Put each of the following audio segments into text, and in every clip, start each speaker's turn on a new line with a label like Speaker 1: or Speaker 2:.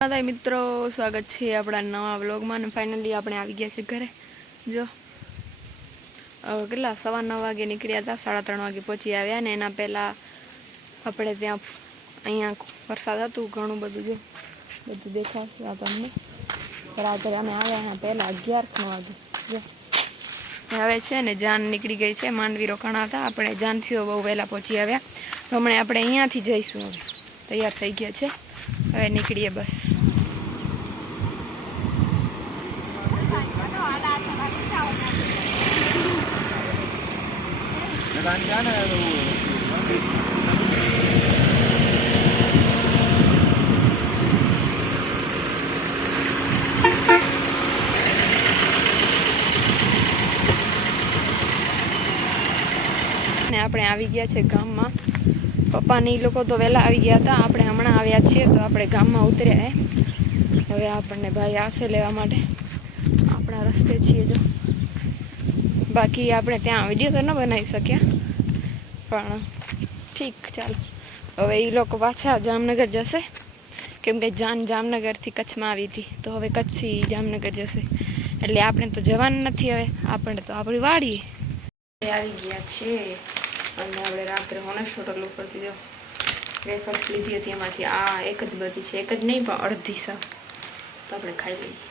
Speaker 1: માતા મિત્રો, સ્વાગત છે આપણા નવા વ્લોગમાં ફાઇનલી આપણે આવી ગયા છે ઘરે. જો કેટલા, સવા નવ વાગે નીકળ્યા હતા, સાડા ત્રણ વાગે પહોંચી આવ્યા ને એના પહેલાં આપણે ત્યાં અહીંયા વરસાદ હતું, ઘણું બધું જો, બધું દેખાશે આ તમને. રાત્રે અમે આવ્યા એના પહેલાં અગિયાર નવ વાગે. જો હવે છે ને જાન નીકળી ગઈ છે માંડવી રોકાણા હતા, આપણે જાનથી બહુ વહેલા પહોંચી આવ્યા. તો હમણાં આપણે અહીંયાથી જઈશું હવે. તૈયાર થઈ ગયા છે. હવે નીકળીએ બસ. ને આપણે આવી ગયા છે ગામમાં. પપ્પા ને ઈ લોકો તો વહેલા આવી ગયા હતા. આપણે હમણાં આવ્યા છીએ તો આપણે ગામમાં ઉતર્યા હવે આપણને ભાઈ આવશે લેવા માટે. રસ્તે છીએ જો. બાકી આપણે ત્યાં વીડિયો તો ન બનાવી શક્યા, પણ ઠીક ચાલો. હવે એ લોકો પાછા જામનગર જશે. કેમ કે જાન જામનગરથી કચ્છમાં આવી હતી, તો હવે કચ્છથી જામનગર જશે. એટલે આપણે તો જવાનું નથી હવે, આપણે તો આપણી વાડી આવી ગયા છે, અને આપણે રાત્રે હોનેસ્ટ હોટલ ઉપરથી જો વેફર્સ લીધી હતી એમાંથી. આ એક જ બધી છે, એક જ નહીં પણ અડધી સા તો આપણે ખાઈ લઈએ.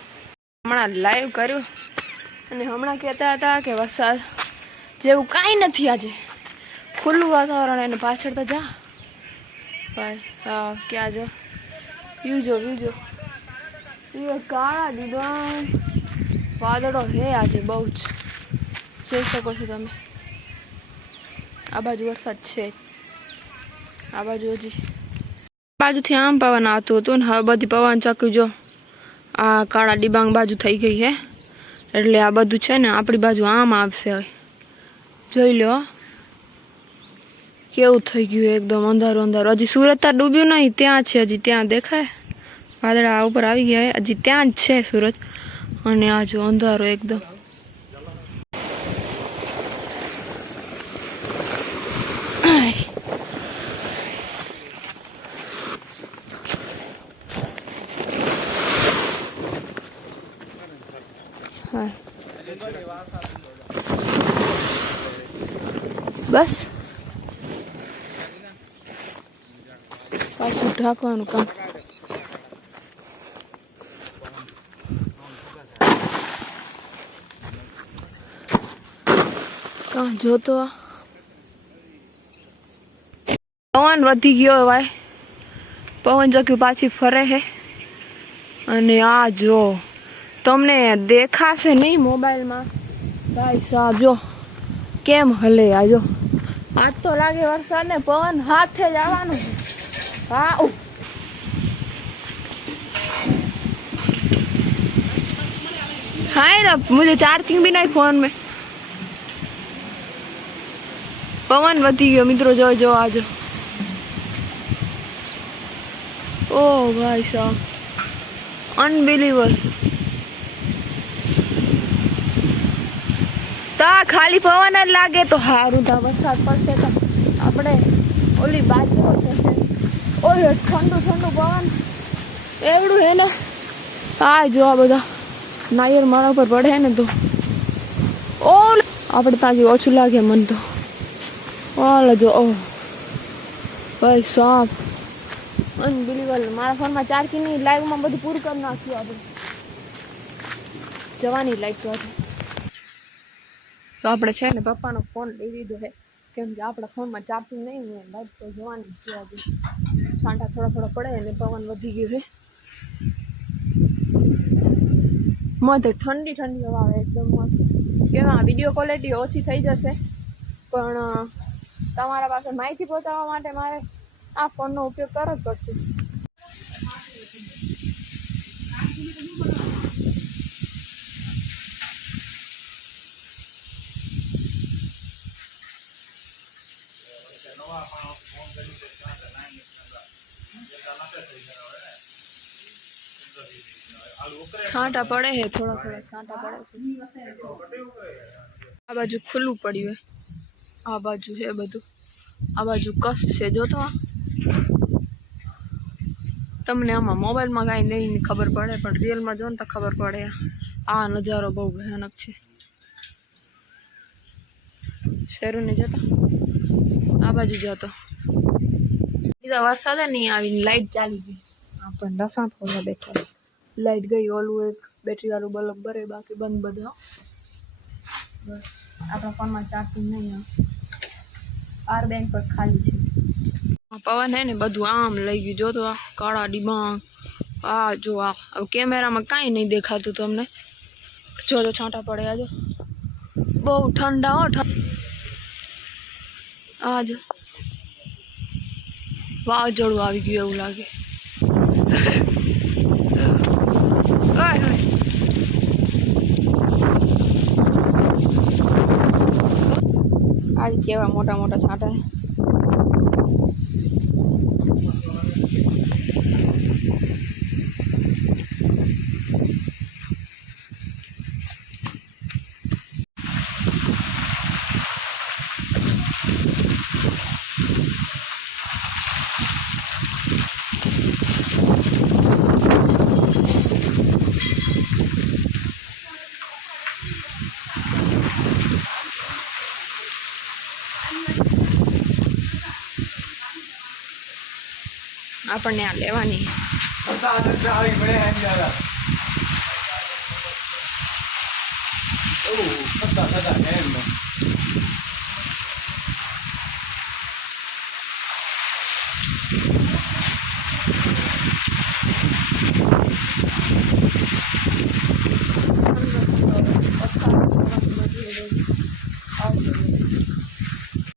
Speaker 1: હમણાં લાઈવ કર્યું. અને હમણાં કહેતા હતા કે વરસાદ જેવું કાંઈ નથી આજે. ખુલ્લું વાતાવરણ એને પાછળ તો જા. ભાઈ, હા, ક્યાં જો? વ્યૂ જો એ કાળા દીદા વાદળો હે આજે બહુ જ. જોઈ શકો છો તમે. આ બાજુ વરસાદ છે. આ બાજુ હજી. બાજુથી આમ પવન આવતું હતું ને હવે બધી પવન ચક્યું જો. આ કાળા ડિબાંગ બાજુ થઈ ગઈ છે. એટલે આ બધું છે ને આપણી બાજુ આમ આવશે. હવે જોઈ લો. કેવું થઈ ગયું એકદમ અંધારું અંધારું. હજી સુરત ત્યાં ડૂબ્યું નહીં, ત્યાં છે, હજી ત્યાં દેખાય. વાદળા ઉપર આવી ગયા હજી ત્યાં જ છે સુરત. અને આ અંધારો એકદમ. બસ. પાછું ઢાંકવાનું કામ. કાં જોતો પવન વધી ગયો ભાઈ. પવન ચક્યું પાછી ફરે છે અને આ જો, તમને દેખાશે નહીં મોબાઈલમાં. ભાઈ સાહેબ જો કેમ હલે આજો આજ તો લાગે વરસાદ ને પવન હાથે જ આવવાનું હા હા મુજે ચાર્જિંગ બી નહીં ફોન મેં. પવન વધી ગયો, મિત્રો, જો જો આજો ઓ, ભાઈ સાહેબ અનબિલીવર તો આ ખાલી પવન જ લાગે તો સારું તો, વરસાદ પડશે તો આપણે ઓલી બાજુ થશે ઓય ઠંડુ ઠંડુ પવન. એવડું હે ને? આ જો આ બધા નાયર મારા ઉપર પડે ને તો. ઓ આપણે તાજી ઓછું લાગે મન તો. ઓલે જો ઓ. ભાઈ સાપ. અનબિલીવલ મારા ફોનમાં ચાર્જિંગની લાઈવમાં બધું પૂરું કરી નાખ્યું આપણે. જવાની લાઈટ તો હતી તો આપણે છે ને પપ્પાનો ફોન લઈ લીધો છે. કેમ કે આપણા ફોનમાં ચાર્જિંગ નહીં ને લાઈટ તો જવાની છે આજે. છાંટા થોડા થોડા પડે અને પવન વધી ગયું છે. મત ઠંડી ઠંડી હવા આવે, એકદમ મસ્ત. કેવા વીડિયો ક્વોલિટી ઓછી થઈ જશે, પણ તમારા પાસે માહિતી પહોંચાડવા માટે મારે આ ફોનનો ઉપયોગ કરવો જ પડશે. છાંટા પડે છે, થોડા થોડા છાંટા પડે છે. આ બાજુ ખુલ્લું પડ્યું આ બાજુ છે બધું. આ બાજુ કસ છે, જો તો તમને આમાં મોબાઈલમાં કાંઈ નહીં ખબર પડે, પણ રિયલમાં જો ને તો ખબર પડે આ. નજારો બહુ ભયાનક છે. શેરુને જતા? આ બાજુ જતો. બીજા વરસાદ નહીં આવીને લાઈટ ચાલી ગઈ. આપણને લસણ ફોલા બેઠા. લાઈટ ગઈ ઓલું એક બેટરી વાળું બલ્બ ભરે બાકી બંધ બધા બસ આપણા ફોનમાં ચાર્જિંગ નહીં આવે પાવર બેંક પર ખાલી છે આ પવન હે ને બધું આમ લઈ ગયું જો તો આ કાળા ડિબાંગ, આ જો આ, હવે કેમેરામાં કાંઈ નહીં દેખાતું તમને. જો તો છાંટા પડે, આ જો. બહુ ઠંડા, હો, ઠંડા. આ જો. વાવાઝોડું આવી ગયું એવું લાગે. આજ કેવા મોટા મોટા છાંટા આપણને આ લેવાની.
Speaker 2: Oh,